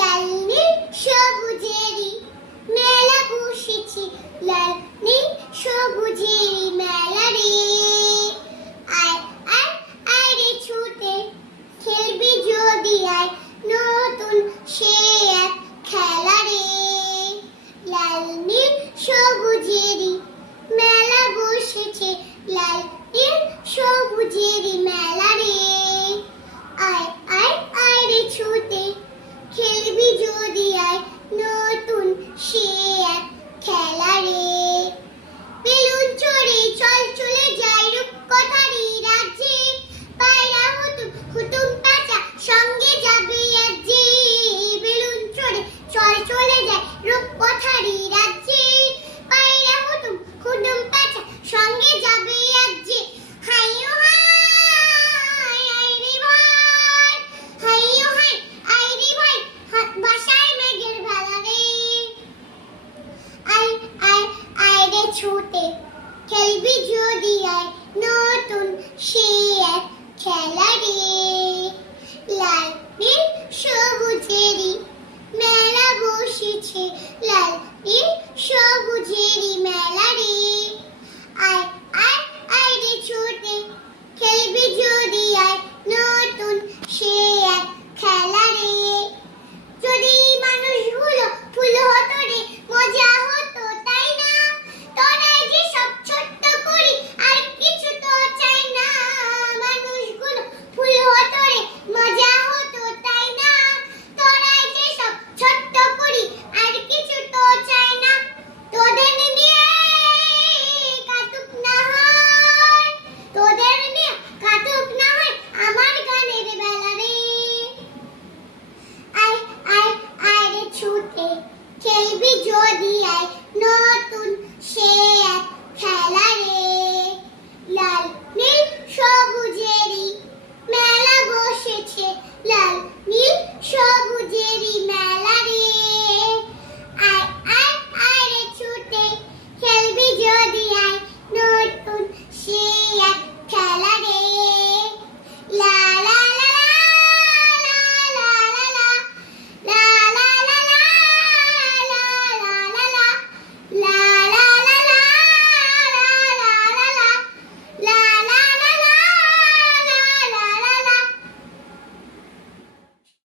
লাল নীল সবুজেরই মেলা বসেছে, লাল নীল সবুজেরই মেলা রে। আয় আয় আয় রে ছুটে খেলবি যদি আয়, নতুন সে এক খেলা রে। লাল নীল সবুজেরই মেলা বসেছে, লাল নীল সবুজেরই মেলা রে। আয় আয় আয় রে ছুটে খেলবি যদি আয়, নতুন সে এক খেলা রে। বেলুন চড়ে চল চলে যাই রূপকথারই রাজ্যে, পায়রা হুতুম হুতুম প্যাঁচা সঙ্গে যাবে আজ যে। বেলুন চড়ে চল চলে যাই রূপকথারই রাজ্যে, পায়রা হুতুম হুতুম প্যাঁচা সঙ্গে যাবে আজ যে। হাইও হাই আই রে ভাই, হাইও হাই আই রে ভাই, হাত বাসায় মেঘের ভেলা রে। আয় আয় আয় রে ছুটে খেলবি যদি আয়, নতুন সে এক খেলা রে। লাল নীল সবুজেরই মেলা বসেছে, লাল নীল সবুজেরই মেলা রে। আয় আয় আয় রে ছুটে খেলবি যদি আয়, নতুন সে এক খেলা রে। যদি মানুষগুলো ফুল হতো রে মজা হতো তাই না, তোরাই যে সব ছোট্ট করি আর কিছু তো চাই না। মানুষগুলো ফুল হতো রে মজা হতো তাই না, তোরাই যে সব ছোট্ট করি আর কিছু তো চাই না। তোদের নিয়ে কাটুক না হয়, তোদের নিয়ে কাটুক না হয় আমার গানের বেলা রে। আয় আয় আয় রে ছুটে খেলবি যদি আয়, নতুন সে